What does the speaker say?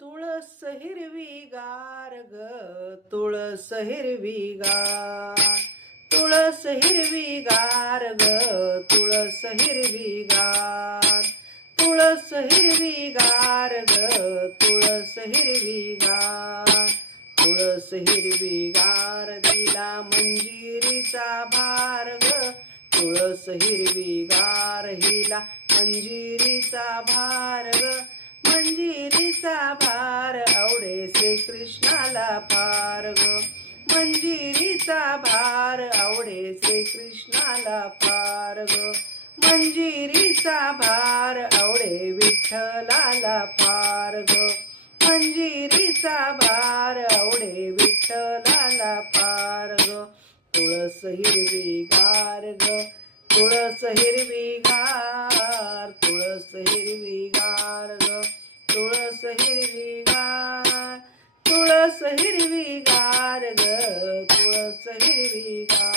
तुळस हिरवीगार ग तुळस हिरवीगार तुळस हिरवीगार ग तुळस हिरवीगार तुळस हिरवीगार ग तुळस हिरवीगार तुळस हिरवीगार दिला मंजिरीचा भार ग तुळस हिरवीगार हिला मंजिरीचा भार ग मंजिरीचा भार आवडे श्रीकृष्णाला फार ग मंजिरीचा भार आवडे श्रीकृष्णाला फार ग मंजिरीचा भार आवडे विठ्ठलाला फार ग मंजिरीचा भार आवडे विठ्ठलाला फार ग तुळस हिरवीगार ग तुळस हिरवीगार तुळस हिरवीगार ग तुळस हिरवीगार तुळस हिरवीगार ग तुळस हिरवीगार